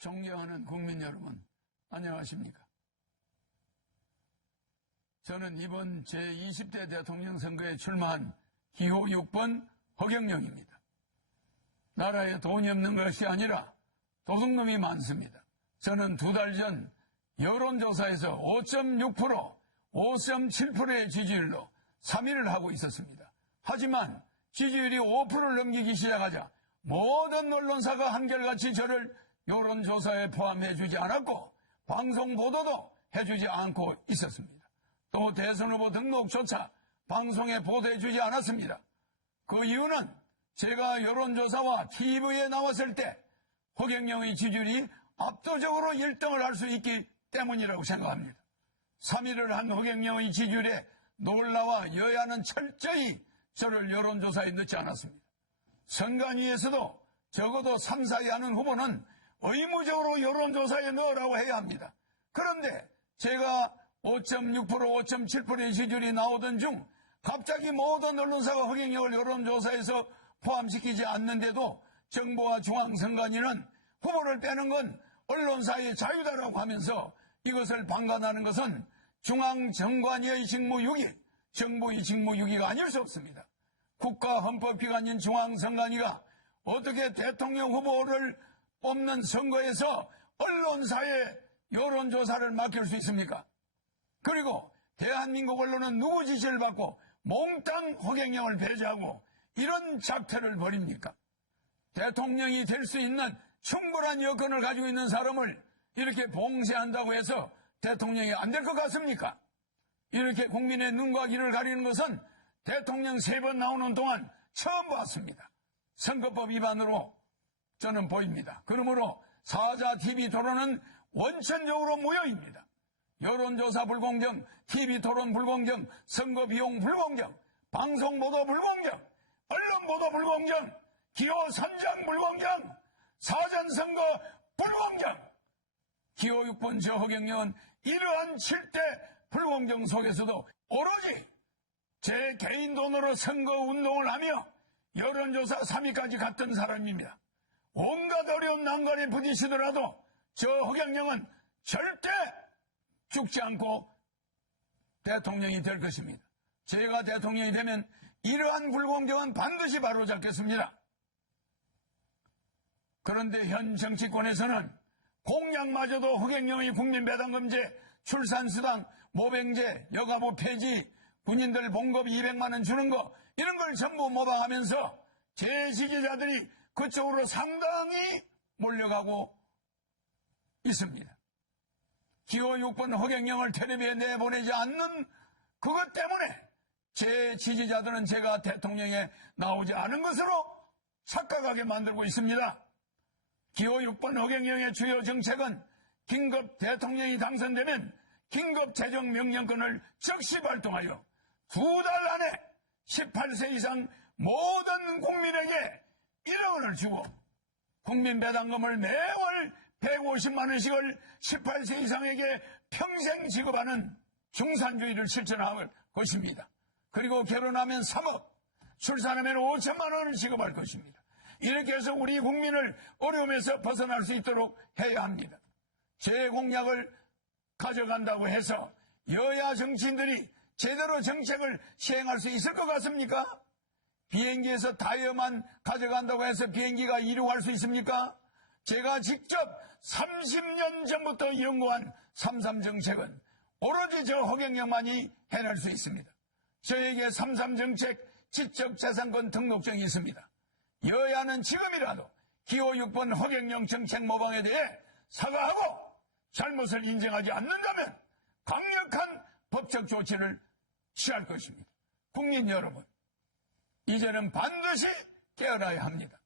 존경하는 국민 여러분, 안녕하십니까? 저는 이번 제20대 대통령 선거에 출마한 기호 6번 허경영입니다. 나라에 돈이 없는 것이 아니라 도둑놈이 많습니다. 저는 2달 전 여론조사에서 5.6%, 5.7%의 지지율로 3위를 하고 있었습니다. 하지만 지지율이 5%를 넘기기 시작하자 모든 언론사가 한결같이 저를 여론조사에 포함해주지 않았고 방송 보도도 해주지 않고 있었습니다. 또 대선 후보 등록조차 방송에 보도해주지 않았습니다. 그 이유는 제가 여론조사와 TV에 나왔을 때 허경영의 지지율이 압도적으로 1등을 할 수 있기 때문이라고 생각합니다. 3위를 한 허경영의 지지율에 놀라와 여야는 철저히 저를 여론조사에 넣지 않았습니다. 선관위에서도 적어도 3, 4위 하는 후보는 의무적으로 여론조사에 넣으라고 해야 합니다. 그런데 제가 5.6%, 5.7%의 지지율이 나오던 중 갑자기 모든 언론사가 허경영을 여론조사에서 포함시키지 않는데도 정부와 중앙선관위는 후보를 빼는 건 언론사의 자유다라고 하면서 이것을 방관하는 것은 중앙선관위의 직무유기, 정부의 직무유기가 아닐 수 없습니다. 국가헌법기관인 중앙선관위가 어떻게 대통령 후보를 뽑는 선거에서 언론사에 여론조사를 맡길 수 있습니까? 그리고 대한민국 언론은 누구 지시를 받고 몽땅 허경영을 배제하고 이런 작태를 벌입니까? 대통령이 될 수 있는 충분한 여건을 가지고 있는 사람을 이렇게 봉쇄한다고 해서 대통령이 안 될 것 같습니까? 이렇게 국민의 눈과 귀를 가리는 것은 대통령 3번 나오는 동안 처음 봤습니다. 선거법 위반으로 저는 보입니다. 그러므로 사자 TV 토론은 원천적으로 무효입니다. 여론조사 불공정, TV 토론 불공정, 선거 비용 불공정, 방송 보도 불공정, 언론 보도 불공정, 기호 선정 불공정, 사전선거 불공정. 기호 6번 저 허경영은 이러한 7대 불공정 속에서도 오로지 제 개인 돈으로 선거운동을 하며 여론조사 3위까지 갔던 사람입니다. 온갖 어려운 난관에 부딪히더라도 저 허경영은 절대 죽지 않고 대통령이 될 것입니다. 제가 대통령이 되면 이러한 불공정은 반드시 바로잡겠습니다. 그런데 현 정치권에서는 공약마저도 허경영의 국민배당금제, 출산수당, 모병제, 여가부 폐지, 군인들 봉급 200만 원 주는 거 이런 걸 전부 모방하면서 제 지지자들이 그쪽으로 상당히 몰려가고 있습니다. 기호 6번 허경영을 텔레비에 내보내지 않는 그것 때문에 제 지지자들은 제가 대통령에 나오지 않은 것으로 착각하게 만들고 있습니다. 기호 6번 허경영의 주요 정책은 긴급 대통령이 당선되면 긴급 재정명령권을 즉시 발동하여 2달 안에 18세 이상 모든 국민에게 1억 원을 주고 국민배당금을 매월 150만 원씩을 18세 이상에게 평생 지급하는 중산주의를 실천할 것입니다. 그리고 결혼하면 3억, 출산하면 5천만 원을 지급할 것입니다. 이렇게 해서 우리 국민을 어려움에서 벗어날 수 있도록 해야 합니다. 제 공약을 가져간다고 해서 여야 정치인들이 제대로 정책을 시행할 수 있을 것 같습니까? 비행기에서 타이어만 가져간다고 해서 비행기가 이륙할 수 있습니까? 제가 직접 30년 전부터 연구한 3.3 정책은 오로지 저 허경영만이 해낼 수 있습니다. 저에게 3.3 정책 지적재산권 등록증이 있습니다. 여야는 지금이라도 기호 6번 허경영 정책 모방에 대해 사과하고 잘못을 인정하지 않는다면 강력한 법적 조치를 취할 것입니다. 국민 여러분, 이제는 반드시 깨어나야 합니다.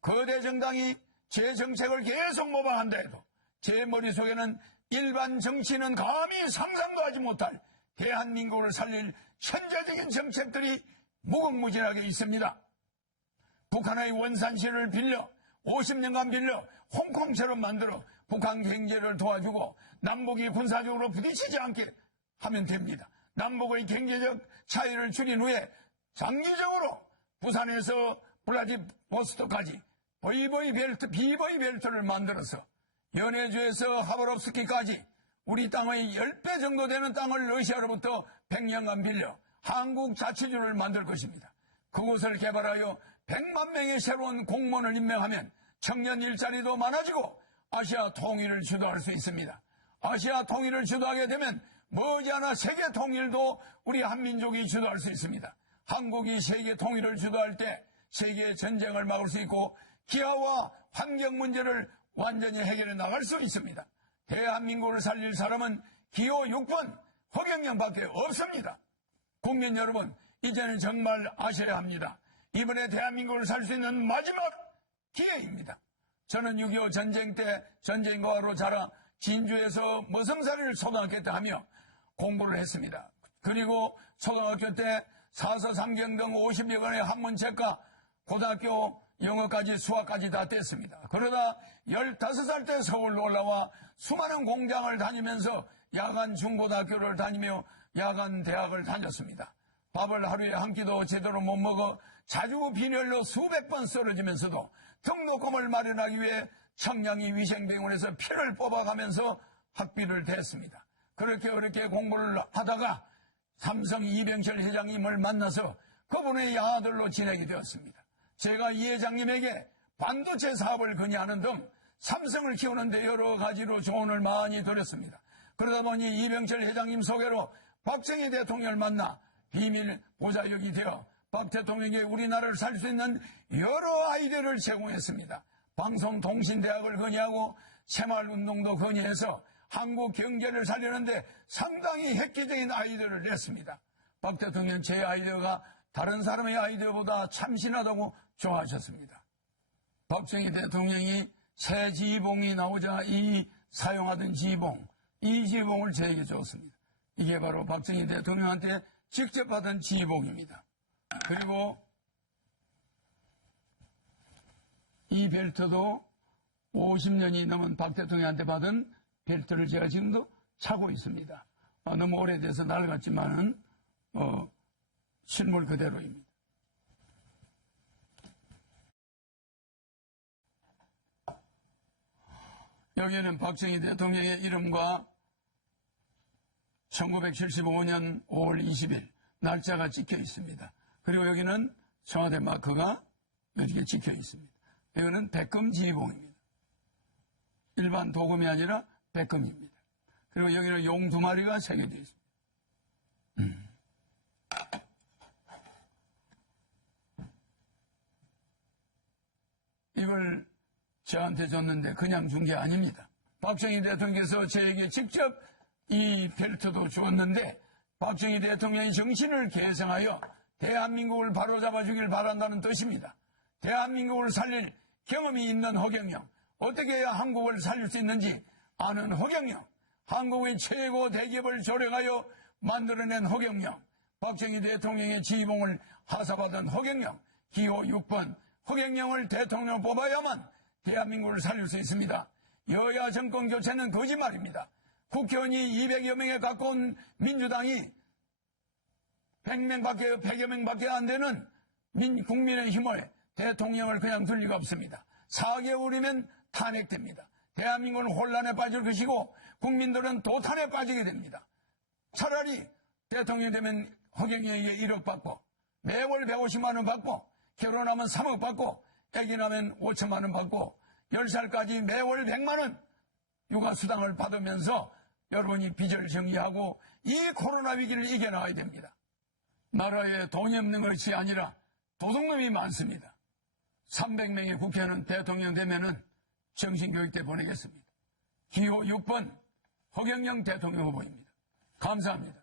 거대 정당이 제 정책을 계속 모방한다 해도 제 머릿속에는 일반 정치인은 감히 상상도 하지 못할 대한민국을 살릴 천재적인 정책들이 무궁무진하게 있습니다. 북한의 원산시를 빌려 50년간 빌려 홍콩처럼 만들어 북한 경제를 도와주고 남북이 군사적으로 부딪히지 않게 하면 됩니다. 남북의 경제적 차이를 줄인 후에 장기적으로 부산에서 블라디보스토크까지 비보이 벨트를 만들어서 연해주에서 하바롭스키까지 우리 땅의 10배 정도 되는 땅을 러시아로부터 100년간 빌려 한국 자치주를 만들 것입니다. 그곳을 개발하여 100만 명의 새로운 공무원을 임명하면 청년 일자리도 많아지고 아시아 통일을 주도할 수 있습니다. 아시아 통일을 주도하게 되면 머지않아 세계 통일도 우리 한민족이 주도할 수 있습니다. 한국이 세계 통일을 주도할 때 세계 전쟁을 막을 수 있고 기아와 환경 문제를 완전히 해결해 나갈 수 있습니다. 대한민국을 살릴 사람은 기호 6번 허경영밖에 없습니다. 국민 여러분, 이제는 정말 아셔야 합니다. 이번에 대한민국을 살 수 있는 마지막 기회입니다. 저는 6.25 전쟁 때 전쟁과로 자라 진주에서 머성사리를 초등학교 때 하며 공부를 했습니다. 그리고 초등학교 때 사서 삼경 등 50여 권의 한문책과 고등학교 영어까지 수학까지 다 뗐습니다. 그러다 15살 때 서울로 올라와 수많은 공장을 다니면서 야간 중고등학교를 다니며 야간 대학을 다녔습니다. 밥을 하루에 한 끼도 제대로 못 먹어 자주 빈혈로 수백 번 쓰러지면서도 등록금을 마련하기 위해 청량리 위생병원에서 피를 뽑아가면서 학비를 댔습니다. 그렇게 공부를 하다가 삼성 이병철 회장님을 만나서 그분의 아들로 지내게 되었습니다. 제가 이 회장님에게 반도체 사업을 건의하는 등 삼성을 키우는데 여러 가지로 조언을 많이 드렸습니다. 그러다 보니 이병철 회장님 소개로 박정희 대통령을 만나 비밀 보좌역이 되어 박 대통령에게 우리나라를 살 수 있는 여러 아이디어를 제공했습니다. 방송통신대학을 건의하고 새마을운동도 건의해서 한국 경제를 살리는데 상당히 획기적인 아이디어를 냈습니다. 박 대통령은 제 아이디어가 다른 사람의 아이디어보다 참신하다고 좋아하셨습니다. 박정희 대통령이 새 지휘봉이 나오자 사용하던 지휘봉, 이 지휘봉을 저에게 줬습니다. 이게 바로 박정희 대통령한테 직접 받은 지휘봉입니다. 그리고 이 벨트도 50년이 넘은 박 대통령한테 받은 벨트를 제가 지금도 차고 있습니다. 너무 오래돼서 낡았지만은 실물 그대로입니다. 여기에는 박정희 대통령의 이름과 1975년 5월 20일 날짜가 찍혀 있습니다. 그리고 여기는 청와대 마크가 이렇게 찍혀 있습니다. 이거는 백금 지휘봉입니다. 일반 도금이 아니라 백금입니다. 그리고 여기는 용 2마리가 새겨져 있습니다. 이걸 저한테 줬는데 그냥 준 게 아닙니다. 박정희 대통령께서 저에게 직접 이 벨트도 주었는데 박정희 대통령의 정신을 계승하여 대한민국을 바로잡아 주길 바란다는 뜻입니다. 대한민국을 살릴 경험이 있는 허경영, 어떻게 해야 한국을 살릴 수 있는지 아는 허경영, 한국의 최고 대기업을 조력하여 만들어낸 허경영, 박정희 대통령의 지휘봉을 하사받은 허경영, 기호 6번 허경영을 대통령 뽑아야만 대한민국을 살릴 수 있습니다. 여야 정권 교체는 거짓말입니다. 국회의원이 200여 명에 가까운 민주당이 100여 명밖에 안 되는 국민의힘을 대통령을 그냥 둘 리가 없습니다. 4개월이면 탄핵됩니다. 대한민국은 혼란에 빠질 것이고 국민들은 도탄에 빠지게 됩니다. 차라리 대통령 되면 허경영에게 1억 받고 매월 150만 원 받고 결혼하면 3억 받고 아기 나면 5천만 원 받고 10살까지 매월 100만 원 육아수당을 받으면서 여러분이 빚을 정리하고 이 코로나 위기를 이겨나가야 됩니다. 나라에 돈이 없는 것이 아니라 도둑놈이 많습니다. 300명의 국회의원은 대통령 되면은 정신교육대 보내겠습니다. 기호 6번 허경영 대통령 후보입니다. 감사합니다.